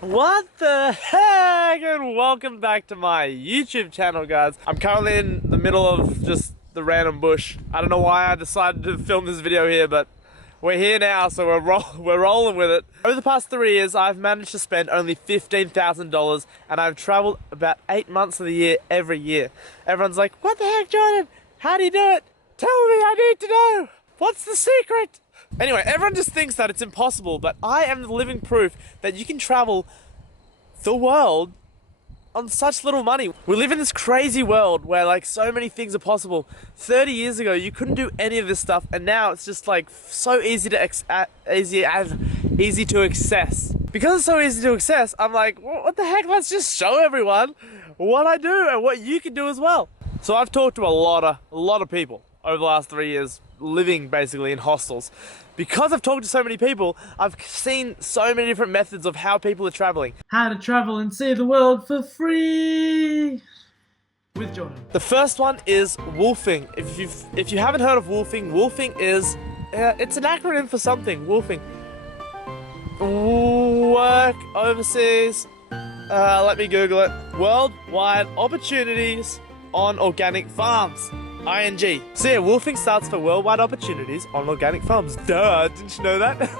What the heck, and welcome back to my YouTube channel, guys. I'm currently in the middle of just the random bush. I don't know why I decided to film this video here, but we're here now, so we're rolling with it. Over the past 3 years, I've managed to spend only $15,000, and I've traveled about 8 months of the year every year. Everyone's like, what the heck, Jordan? How do you do it? Tell me, I need to know. What's the secret? Anyway, everyone just thinks that it's impossible, but I am the living proof that you can travel the world on such little money. We live in this crazy world where like so many things are possible. 30 years ago, you couldn't do any of this stuff, and now it's just like so easy to easy to access. Because it's so easy to access, I'm like, what the heck? Let's just show everyone what I do and what you can do as well. So I've talked to a lot of people over the last 3 years, living basically in hostels. Because I've talked to so many people, I've seen so many different methods of how people are traveling. How to travel and see the world for free with Jordan. The first one is WWOOFING. If you haven't heard of WWOOFING, WWOOFING is it's an acronym for something. WWOOFING. Work overseas. Let me Google it. Worldwide opportunities on organic farms. ING. So yeah, WWOOFING stands for Worldwide Opportunities on Organic Farms. Duh, didn't you know that?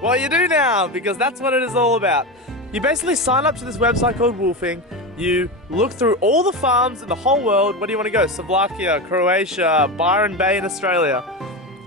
Well, you do now, because that's what it is all about. You basically sign up to this website called WWOOFING. You look through all the farms in the whole world. Where do you want to go? Slovakia, Croatia, Byron Bay in Australia,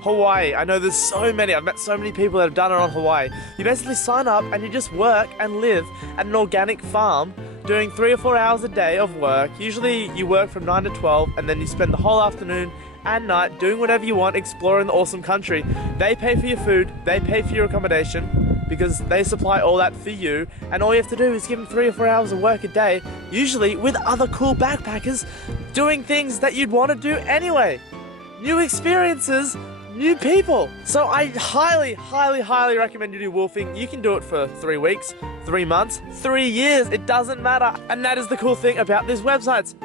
Hawaii. I know there's so many. I've met so many people that have done it on Hawaii. You basically sign up and you just work and live at an organic farm, doing 3 or 4 hours a day of work. Usually you work from 9 to 12, and then you spend the whole afternoon and night doing whatever you want, exploring the awesome country. They pay for your food, they pay for your accommodation, because they supply all that for you, and all you have to do is give them 3 or 4 hours of work a day, usually with other cool backpackers doing things that you'd want to do anyway. New experiences, new people. So I highly recommend you do WWOOFING. You can do it for 3 weeks, 3 months, 3 years, it doesn't matter. And that is the cool thing about these websites.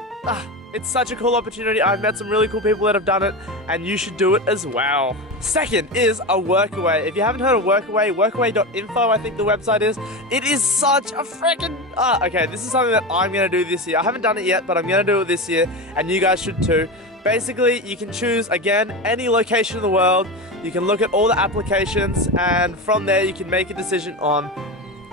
It's such a cool opportunity. I've met some really cool people that have done it, and you should do it as well. Second is a workaway. If you haven't heard of Workaway, workaway.info I think the website is. It is such a freaking... okay, this is something that I'm going to do this year. I haven't done it yet, but I'm going to do it this year, and you guys should too. Basically, you can choose, again, any location in the world. You can look at all the applications, and from there you can make a decision on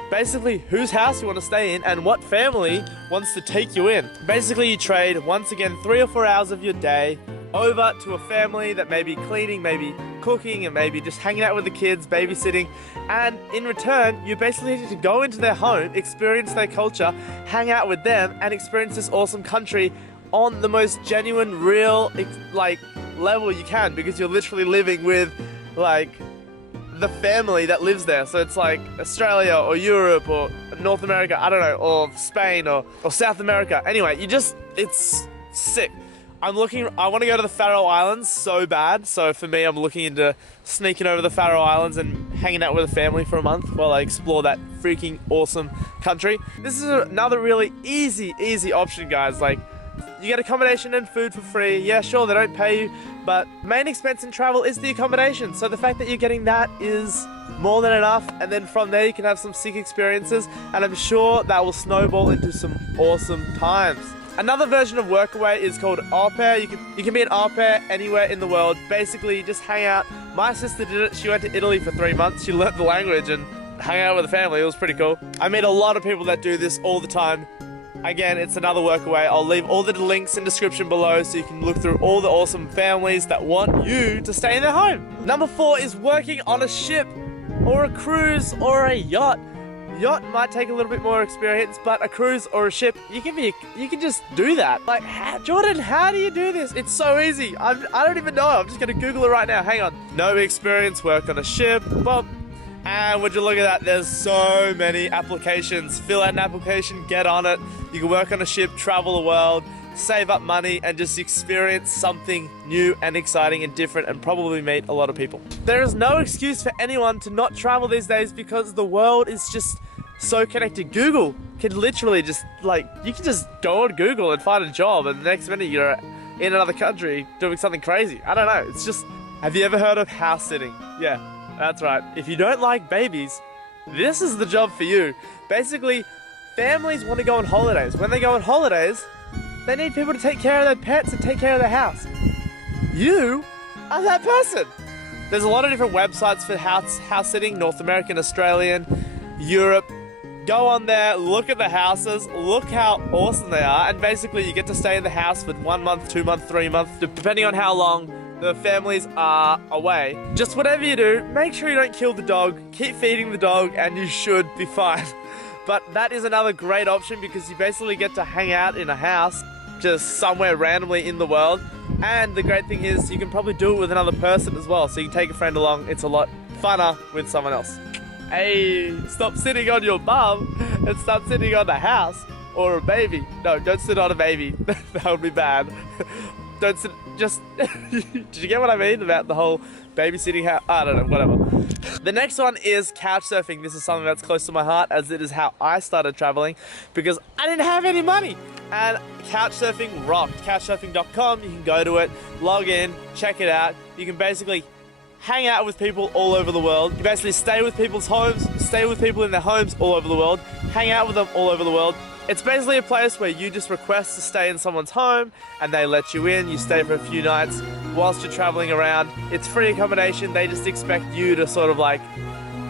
basically whose house you want to stay in and what family wants to take you in. Basically, you trade, once again, 3 or 4 hours of your day over to a family that may be cleaning, maybe cooking, and maybe just hanging out with the kids, babysitting. And in return, you basically need to go into their home, experience their culture, hang out with them, and experience this awesome country on the most genuine, real, like, level you can, because you're literally living with, like, the family that lives there. So it's like Australia or Europe or North America, I don't know, or Spain or South America. Anyway, it's sick. I want to go to the Faroe Islands so bad. So for me, I'm looking into sneaking over the Faroe Islands and hanging out with a family for a month while I explore that freaking awesome country. This is another really easy option, guys. Like, you get accommodation and food for free. Yeah, sure, they don't pay you, but main expense in travel is the accommodation. So the fact that you're getting that is more than enough, and then from there you can have some sick experiences, and I'm sure that will snowball into some awesome times. Another version of Workaway is called au pair. You can be an au pair anywhere in the world. Basically, you just hang out. My sister did it. She went to Italy for 3 months. She learnt the language and hung out with the family. It was pretty cool. I meet a lot of people that do this all the time. Again, it's another Workaway. I'll leave all the links in the description below so you can look through all the awesome families that want you to stay in their home. Number 4 is working on a ship or a cruise or a yacht. Yacht might take a little bit more experience, but a cruise or a ship, you can just do that. Like, Jordan, how do you do this? It's so easy. I don't even know. I'm just gonna Google it right now. Hang on. No experience, work on a ship. Bob. And would you look at that, there's so many applications. Fill out an application, get on it. You can work on a ship, travel the world, save up money, and just experience something new and exciting and different, and probably meet a lot of people. There is no excuse for anyone to not travel these days, because the world is just so connected. Google can literally just, like, you can just go on Google and find a job, and the next minute you're in another country doing something crazy. I don't know, it's just... Have you ever heard of house sitting? Yeah. That's right. If you don't like babies, this is the job for you. Basically, families want to go on holidays. When they go on holidays, they need people to take care of their pets and take care of their house. You are that person. There's a lot of different websites for house sitting, North American, Australian, Europe. Go on there, look at the houses, look how awesome they are, and basically you get to stay in the house for 1 month, 2 months, 3 months, depending on how long the families are away. Just whatever you do, make sure you don't kill the dog, keep feeding the dog, and you should be fine. But that is another great option because you basically get to hang out in a house just somewhere randomly in the world. And the great thing is you can probably do it with another person as well. So you can take a friend along. It's a lot funner with someone else. Hey, stop sitting on your bum and start sitting on the house or a baby. No, don't sit on a baby. That would be bad. Don't sit, just, did you get what I mean about the whole babysitting house? I don't know, whatever. The next one is couch surfing. This is something that's close to my heart as it is how I started traveling because I didn't have any money. And couch surfing rocked. COUCHSURFING.com, you can go to it, log in, check it out. You can basically hang out with people all over the world. You basically stay with people's homes, stay with people in their homes all over the world, hang out with them all over the world. It's basically a place where you just request to stay in someone's home and they let you in, you stay for a few nights whilst you're traveling around. It's free accommodation, they just expect you to sort of like,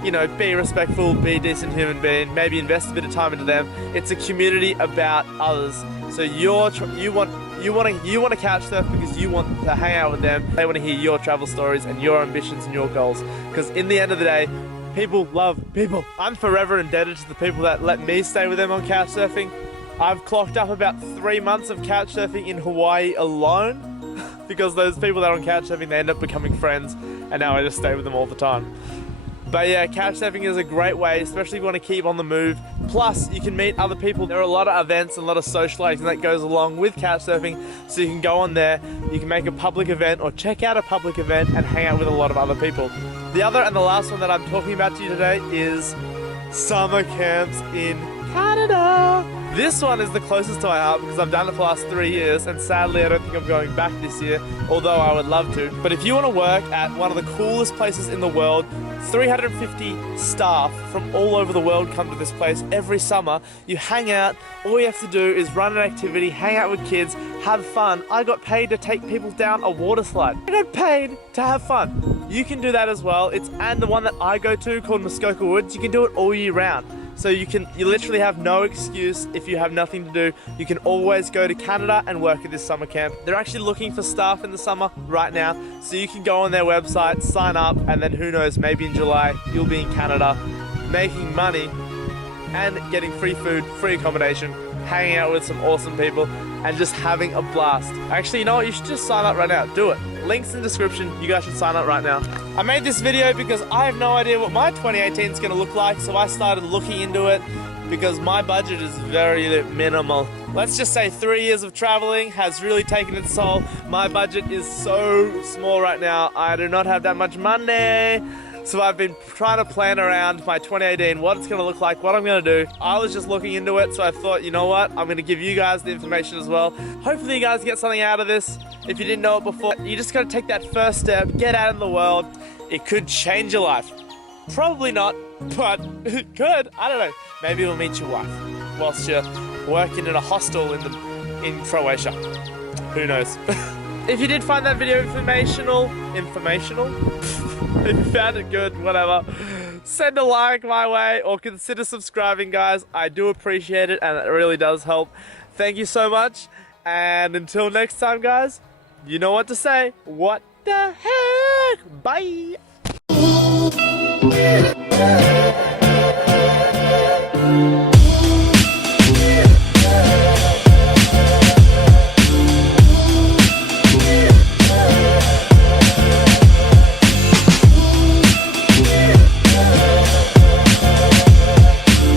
you know, be respectful, be a decent human being, maybe invest a bit of time into them. It's a community about others. So you want to couch surf because you want to hang out with them. They want to hear your travel stories and your ambitions and your goals. Because in the end of the day, people love people. I'm forever indebted to the people that let me stay with them on couch surfing. I've clocked up about 3 months of couch surfing in Hawaii alone because those people that are on couch surfing, they end up becoming friends and now I just stay with them all the time. But yeah, couch surfing is a great way, especially if you want to keep on the move. Plus, you can meet other people. There are a lot of events and a lot of socializing that goes along with couch surfing. So you can go on there, you can make a public event or check out a public event and hang out with a lot of other people. The other and the last one that I'm talking about to you today is summer camps in Canada. This one is the closest to my heart because I've done it for the last 3 years and sadly I don't think I'm going back this year, although I would love to. But if you want to work at one of the coolest places in the world, 350 staff from all over the world come to this place every summer. You hang out, all you have to do is run an activity, hang out with kids, have fun. I got paid to take people down a water slide. I got paid to have fun. You can do that as well. And the one that I go to called Muskoka Woods, you can do it all year round. So you literally have no excuse if you have nothing to do. You can always go to Canada and work at this summer camp. They're actually looking for staff in the summer right now. So you can go on their website, sign up, and then who knows, maybe in July, you'll be in Canada making money and getting free food, free accommodation, hanging out with some awesome people, and just having a blast. Actually, you know what? You should just sign up right now. Do it. Links in the description. You guys should sign up right now. I made this video because I have no idea what my 2018 is going to look like, so I started looking into it because my budget is very minimal. Let's just say 3 years of traveling has really taken its toll. My budget is so small right now. I do not have that much money. So I've been trying to plan around my 2018, what it's going to look like, what I'm going to do. I was just looking into it, so I thought, you know what, I'm going to give you guys the information as well. Hopefully you guys get something out of this. If you didn't know it before, you just got to take that first step, get out in the world. It could change your life. Probably not, but it could. I don't know. Maybe you'll meet your wife whilst you're working in a hostel in Croatia. Who knows? If you did find that video informational? If you found it good, whatever, send a like my way or consider subscribing, guys. I do appreciate it and it really does help. Thank you so much. And until next time, guys, you know what to say. What the heck? Bye.